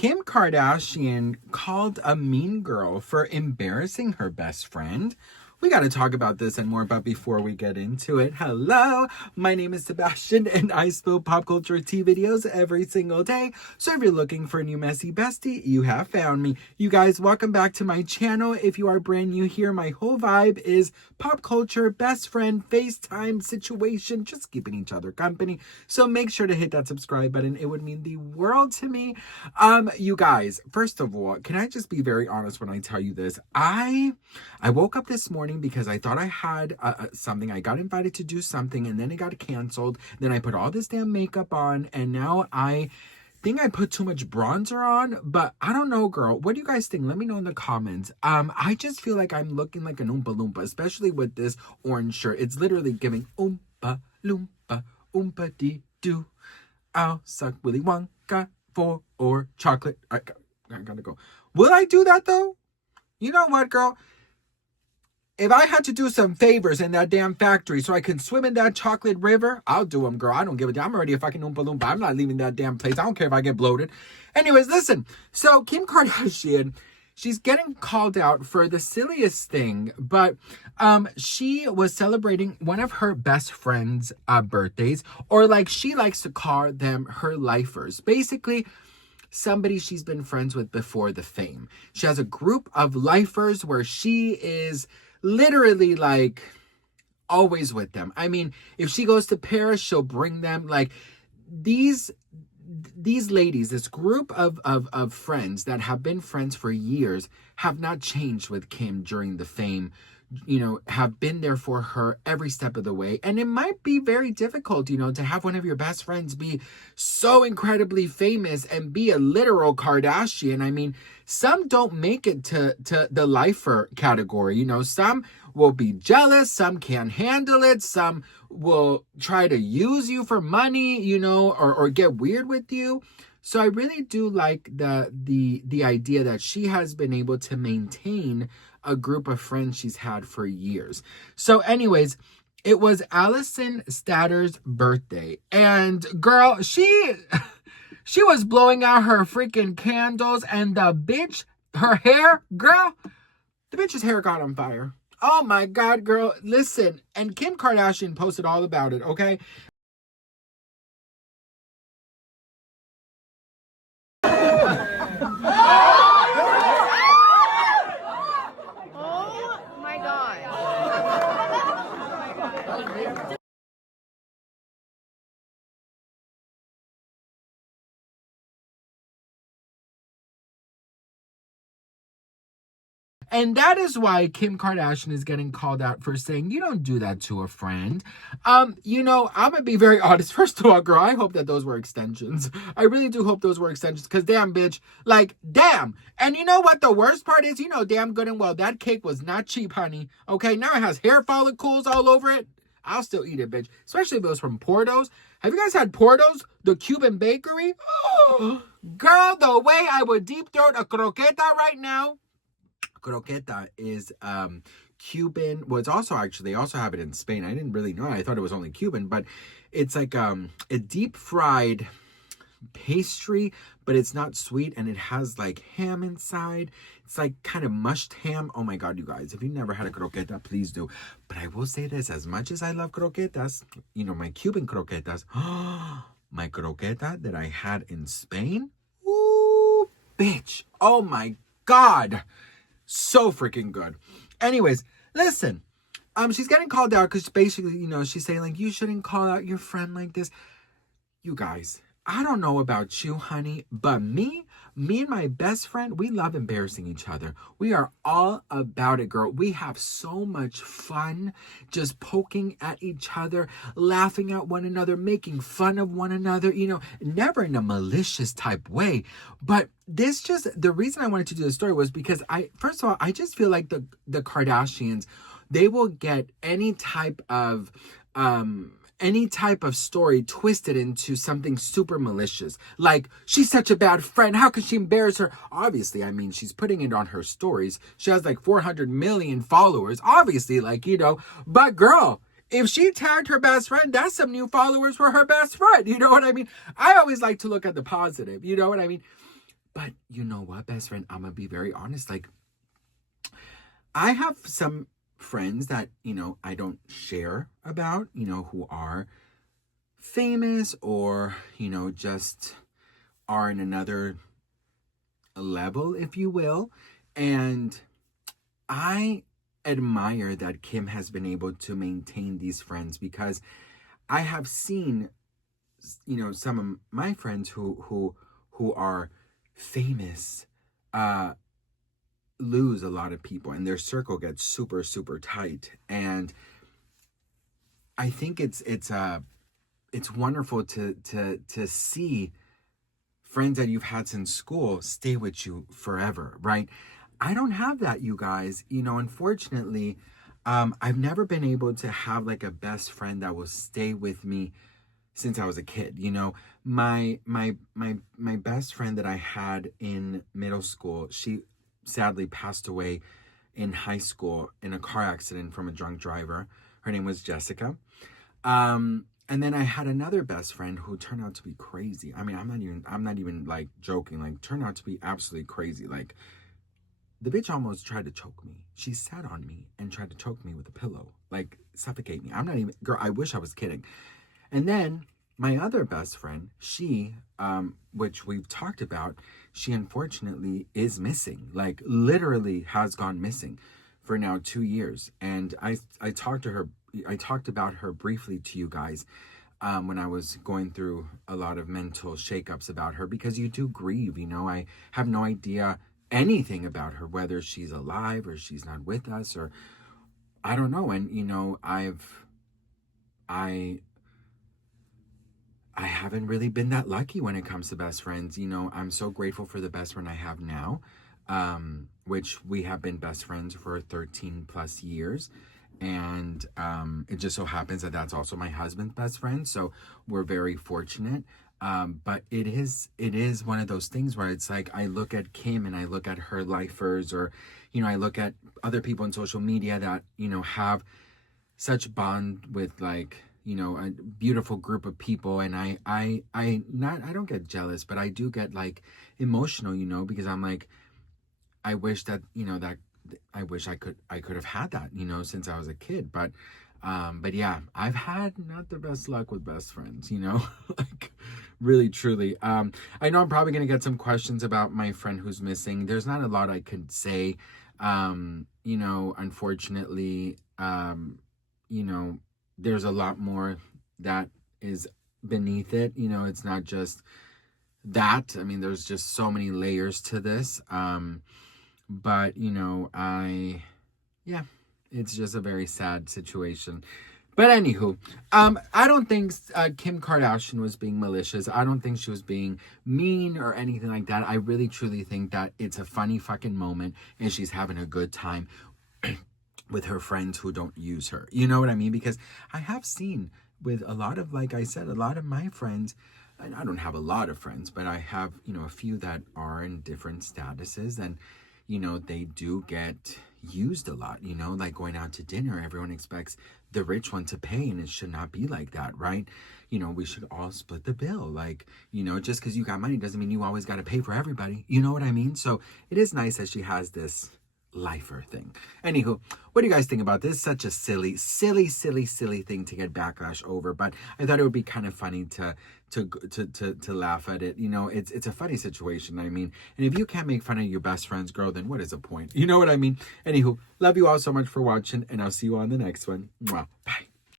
Kim Kardashian called a mean girl for embarrassing her best friend. We got to talk about this and more, but before we get into it, hello, my name is Sebastian and I spill pop culture tea videos every single day. So if you're looking for a new messy bestie, you have found me. You guys, welcome back to my channel. If you are brand new here, my whole vibe is pop culture, best friend, FaceTime situation, just keeping each other company. So make sure to hit that subscribe button. It would mean the world to me. You guys, first of all, can I just be very honest when I tell you this? I woke up this morning because I thought I had something. I got invited to do something and then it got canceled. Then I put all this damn makeup on and now I think I put too much bronzer on, but I don't know, girl. What do you guys think? Let me know in the comments. I just feel like I'm looking like an Oompa Loompa, especially with this orange shirt. It's literally giving Oompa Loompa, Oompa Dee Doo. I'll suck Willy Wonka for or chocolate. I gotta go. Will I do that though? You know what, girl? If I had to do some favors in that damn factory so I can swim in that chocolate river, I'll do them, girl. I don't give a damn. I'm already a fucking Oompa Loompa. I'm not leaving that damn place. I don't care if I get bloated. Anyways, listen. So Kim Kardashian, she's getting called out for the silliest thing, but she was celebrating one of her best friend's birthdays, or like she likes to call them her lifers. Basically, somebody she's been friends with before the fame. She has a group of lifers where she is literally like always with them. I mean, if she goes to Paris, she'll bring them. Like these ladies, this group of friends that have been friends for years have not changed with Kim during the fame, have been there for her every step of the way. And it might be very difficult, to have one of your best friends be so incredibly famous and be a literal Kardashian. I mean, some don't make it to the lifer category. Some will be jealous, some can't handle it, some will try to use you for money, or get weird with you. So I really do like the idea that she has been able to maintain a group of friends she's had for years. So anyways, it was Allison Statter's birthday. And girl, she was blowing out her freaking candles and the bitch, her hair, girl, the bitch's hair got on fire. Oh my God, girl, listen. And Kim Kardashian posted all about it, okay? And that is why Kim Kardashian is getting called out for saying, you don't do that to a friend. I'm going to be very honest. First of all, girl, I hope that those were extensions. I really do hope those were extensions because damn, bitch, like, damn. And you know what the worst part is? Damn good and well, that cake was not cheap, honey. Okay, now it has hair follicles all over it. I'll still eat it, bitch. Especially if it was from Porto's. Have you guys had Porto's, the Cuban bakery? Oh, girl, the way I would deep throat a croqueta right now. Croqueta is Cuban. Well, it's also they also have it in Spain. I didn't really know. I thought it was only Cuban, but it's like a deep fried pastry, but it's not sweet and it has like ham inside. It's like kind of mushed ham. Oh my God, you guys, if you've never had a croqueta, please do. But I will say this, as much as I love croquetas, my Cuban croquetas, my croqueta that I had in Spain, ooh, bitch. Oh my God. So freaking good. Anyways, listen. She's getting called out because basically, she's saying like, you shouldn't call out your friend like this. You guys, I don't know about you, honey, but me and my best friend, we love embarrassing each other. We are all about it, girl. We have so much fun just poking at each other, laughing at one another, making fun of one another, never in a malicious type way. But the reason I wanted to do this story was because first of all, I just feel like the Kardashians, they will get any type of story twisted into something super malicious. Like, she's such a bad friend. How could she embarrass her? Obviously, I mean, she's putting it on her stories. She has like 400 million followers. Obviously, but girl, if she tagged her best friend, that's some new followers for her best friend. You know what I mean? I always like to look at the positive. You know what I mean? But you know what, best friend? I'm gonna be very honest. Like, I have some friends that, I don't share about, who are famous or, just are in another level, if you will. And I admire that Kim has been able to maintain these friends because I have seen, some of my friends who are famous lose a lot of people and their circle gets super super tight. And I think it's wonderful to see friends that you've had since school stay with you forever, right? I don't have that, you guys. Unfortunately, I've never been able to have like a best friend that will stay with me since I was a kid. My best friend that I had in middle school, she sadly passed away in high school in a car accident from a drunk driver. Her name was Jessica. And then I had another best friend who turned out to be crazy. I mean, I'm not even like joking, like turned out to be absolutely crazy. Like, the bitch almost tried to choke me. She sat on me and tried to choke me with a pillow, like suffocate me. I'm not even, girl, I wish I was kidding. And then my other best friend, she, which we've talked about, she unfortunately is missing, like literally has gone missing for now 2 years. And I talked about her briefly to you guys when I was going through a lot of mental shakeups about her, because you do grieve, I have no idea anything about her, whether she's alive or she's not with us, or I don't know. And I haven't really been that lucky when it comes to best friends. I'm so grateful for the best friend I have now, which we have been best friends for 13 plus years. And it just so happens that that's also my husband's best friend. So we're very fortunate. But it is one of those things where it's like, I look at Kim and I look at her lifers, or, I look at other people on social media that, have such bond with like, a beautiful group of people. And I don't get jealous, but I do get like emotional, because I'm like, I wish that, I wish I could have had that, since I was a kid. But yeah, I've had not the best luck with best friends, like really, truly. I know I'm probably going to get some questions about my friend who's missing. There's not a lot I could say. Unfortunately, there's a lot more that is beneath it. It's not just that. I mean, there's just so many layers to this. But, yeah, it's just a very sad situation. But anywho, I don't think Kim Kardashian was being malicious. I don't think she was being mean or anything like that. I really, truly think that it's a funny fucking moment and she's having a good time with her friends who don't use her. You know what I mean? Because I have seen with a lot of, like I said, a lot of my friends, and I don't have a lot of friends, but I have, a few that are in different statuses, and they do get used a lot, like going out to dinner. Everyone expects the rich one to pay, and it should not be like that, right? We should all split the bill. Like, just because you got money doesn't mean you always got to pay for everybody. You know what I mean? So it is nice that she has this lifer thing. Anywho, what do you guys think about this? Such a silly thing to get backlash over, but I thought it would be kind of funny to laugh at it. It's a funny situation. I mean, and if you can't make fun of your best friend's girl, then what is the point? You know what I mean? Anywho, love you all so much for watching, and I'll see you on the next one. Mwah. Bye.